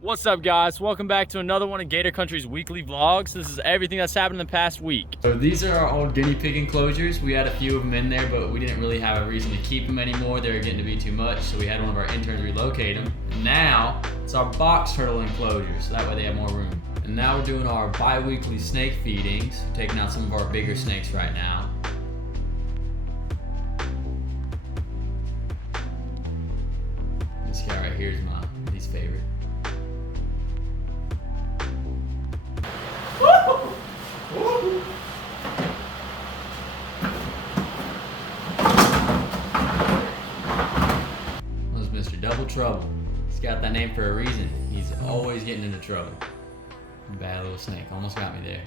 What's up, guys? Welcome back to another one of Gator Country's weekly vlogs. This is everything that's happened in the past week. So these are our old guinea pig enclosures. We had a few of them in there, but we didn't really have a reason to keep them anymore. They were getting to be too much, so we had one of our interns relocate them. Now it's our box turtle enclosure, so that way they have more room. And now we're doing our bi-weekly snake feedings. We're taking out some of our bigger snakes right now. This guy right here is my least favorite. That was Mr. Double Trouble. He's got that name for a reason. He's always getting into trouble. Bad little snake. Almost got me there.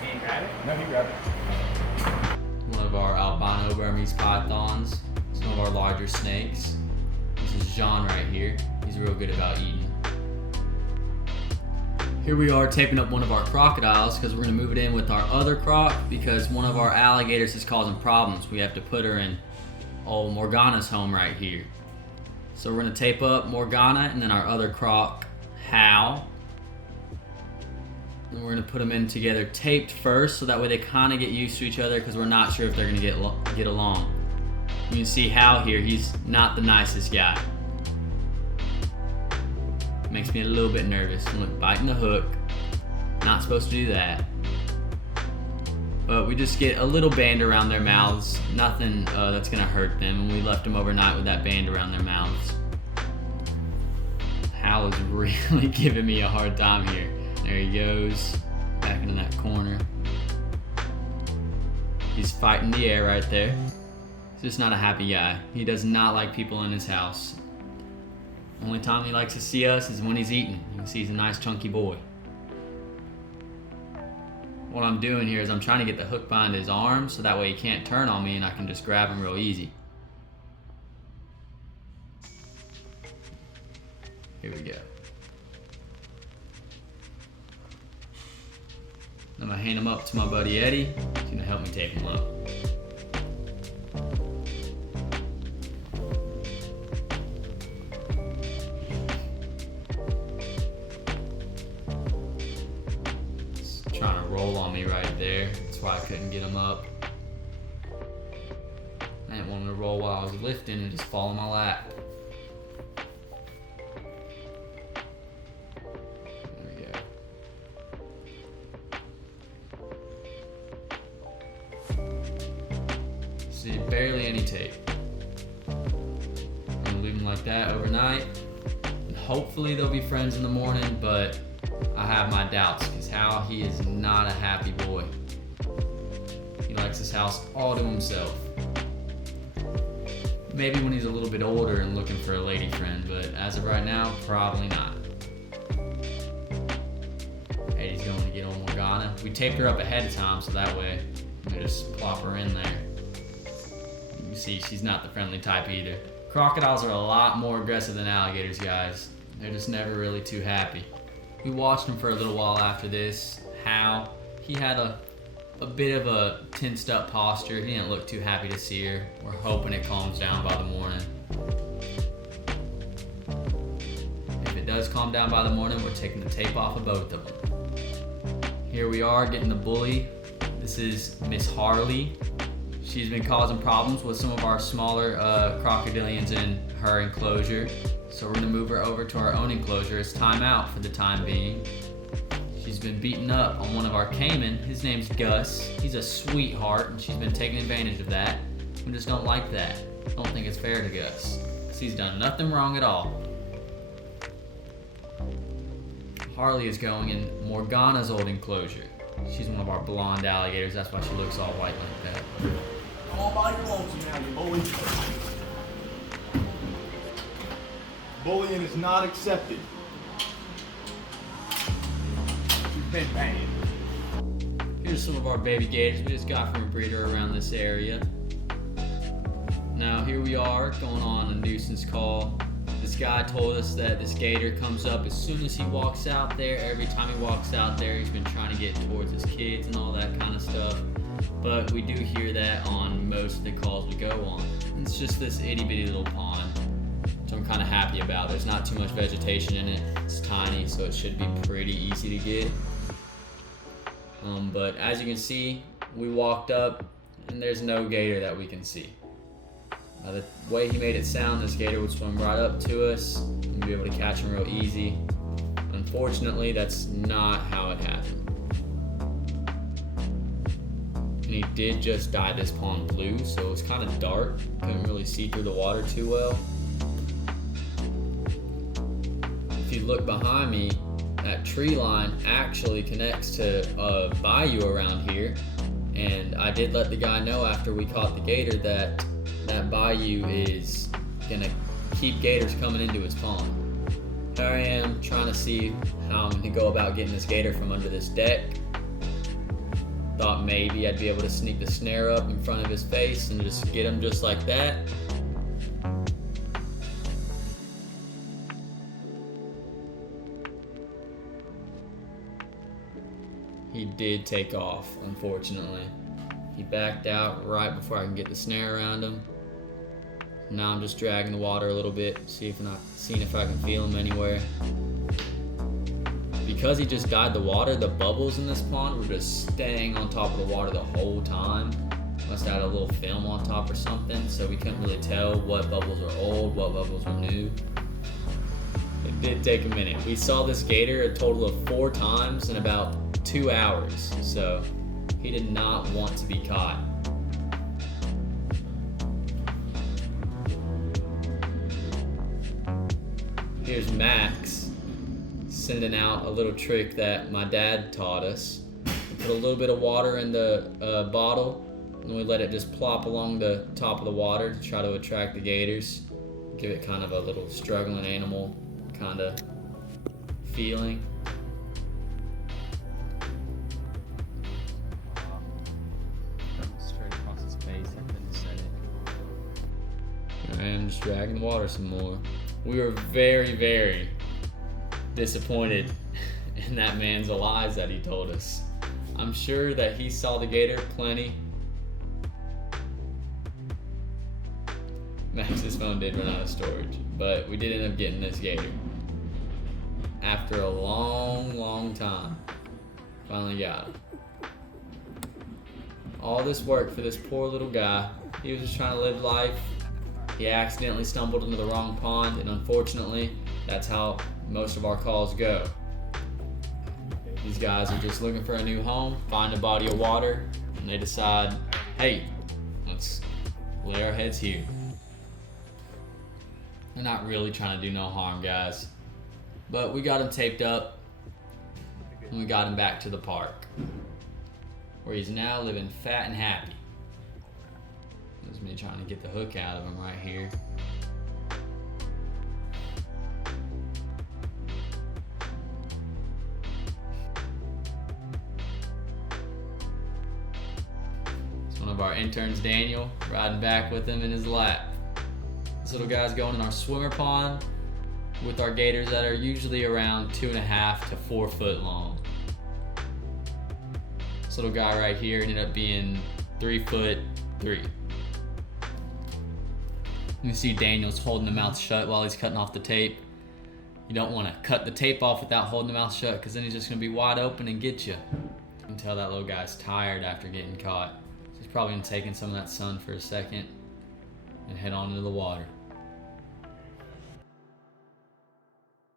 He didn't grab it? No, he grabbed it. One of our albino Burmese pythons. Some of our larger snakes. This is Jean right here. He's real good about eating. Here we are taping up one of our crocodiles because we're going to move it in with our other croc because one of our alligators is causing problems. We have to put her in old Morgana's home right here. So we're going to tape up Morgana and then our other croc, Hal. And we're going to put them in together taped first so that way they kind of get used to each other because we're not sure if they're going to get along. You can see Hal here, he's not the nicest guy. Makes me a little bit nervous. Look, biting the hook. Not supposed to do that. But we just get a little band around their mouths. Nothing that's gonna hurt them. And we left them overnight with that band around their mouths. Hal is really giving me a hard time here. There he goes. Back into that corner. He's fighting the air right there. He's just not a happy guy. He does not like people in his house. Only time he likes to see us is when he's eating. You can see he's a nice chunky boy. What I'm doing here is I'm trying to get the hook behind his arm so that way he can't turn on me and I can just grab him real easy. Here we go. I'm gonna hand him up to my buddy Eddie. He's gonna help me tape him up. Trying to roll on me right there. That's why I couldn't get him up. I didn't want him to roll while I was lifting and just fall in my lap. There we go. See, barely any tape. I'm gonna leave him like that overnight. And hopefully they'll be friends in the morning, but I have my doubts because Hal, he is not a happy boy. He likes his house all to himself. Maybe when he's a little bit older and looking for a lady friend, but as of right now, probably not. Eddie's going to get on Morgana. We taped her up ahead of time so that way we can just plop her in there. You can see she's not the friendly type either. Crocodiles are a lot more aggressive than alligators, guys. They're just never really too happy. We watched him for a little while after this. Hal, he had a bit of a tensed up posture. He didn't look too happy to see her. We're hoping it calms down by the morning. If it does calm down by the morning, we're taking the tape off of both of them. Here we are getting the bully. This is Miss Harley. She's been causing problems with some of our smaller crocodilians in her enclosure. So we're gonna move her over to our own enclosure. It's time out for the time being. She's been beaten up on one of our caiman. His name's Gus. He's a sweetheart and she's been taking advantage of that. We just don't like that. Don't think it's fair to Gus. 'Cause he's done nothing wrong at all. Harley is going in Morgana's old enclosure. She's one of our blonde alligators. That's why she looks all white like that. All by your lonesome now, you bully. Bullying is not accepted. You've been banned. Here's some of our baby gators we just got from a breeder around this area. Now here we are going on a nuisance call. This guy told us that this gator comes up as soon as he walks out there. Every time he walks out there, he's been trying to get towards his kids and all that kind of stuff. But we do hear that on most of the calls we go on. It's just this itty bitty little pond. which I'm kind of happy about. There's not too much vegetation in it. It's tiny, so it should be pretty easy to get. But as you can see, we walked up and there's no gator that we can see. The way he made it sound, this gator would swim right up to us and be able to catch him real easy. Unfortunately, that's not how it happened. And he did just dye this pond blue, so it was kind of dark. Couldn't really see through the water too well. If you look behind me, that tree line actually connects to a bayou around here. And I did let the guy know after we caught the gator that that bayou is gonna keep gators coming into his pond. Here I am trying to see how I'm gonna go about getting this gator from under this deck. Thought maybe I'd be able to sneak the snare up in front of his face and just get him just like that. He did take off, unfortunately. He backed out right before I can get the snare around him. Now I'm just dragging the water a little bit, seeing if I can feel him anywhere. Because he just dyed the water, the bubbles in this pond were just staying on top of the water the whole time. Must have had a little film on top or something, so we couldn't really tell what bubbles are old, what bubbles are new. It did take a minute. We saw this gator a total of 4 times in about 2 hours, so he did not want to be caught. Here's Max sending out a little trick that my dad taught us. We put a little bit of water in the bottle, and we let it just plop along the top of the water to try to attract the gators. Give it kind of a little struggling animal kind of feeling. Straight across his face, I couldn't set it. I am just dragging the water some more. We were very, very disappointed in that man's lies that he told us. I'm sure that he saw the gator plenty. Max's phone did run out of storage, but we did end up getting this gator. After a long, long time, finally got him. All this work for this poor little guy. He was just trying to live life. He accidentally stumbled into the wrong pond, and unfortunately, that's how most of our calls go. These guys are just looking for a new home, find a body of water, and they decide, hey, let's lay our heads here. They're not really trying to do no harm, guys. But we got him taped up, and we got him back to the park, where he's now living fat and happy. There's me trying to get the hook out of him right here. It's one of our interns, Daniel, riding back with him in his lap. This little guy's going in our swimmer pond with our gators that are usually around 2.5 to 4 foot long. This little guy right here ended up being 3'3". You can see Daniel's holding the mouth shut while he's cutting off the tape. You don't want to cut the tape off without holding the mouth shut, because then he's just going to be wide open and get you. You can tell that little guy's tired after getting caught. So he's probably been taking some of that sun for a second and head on into the water.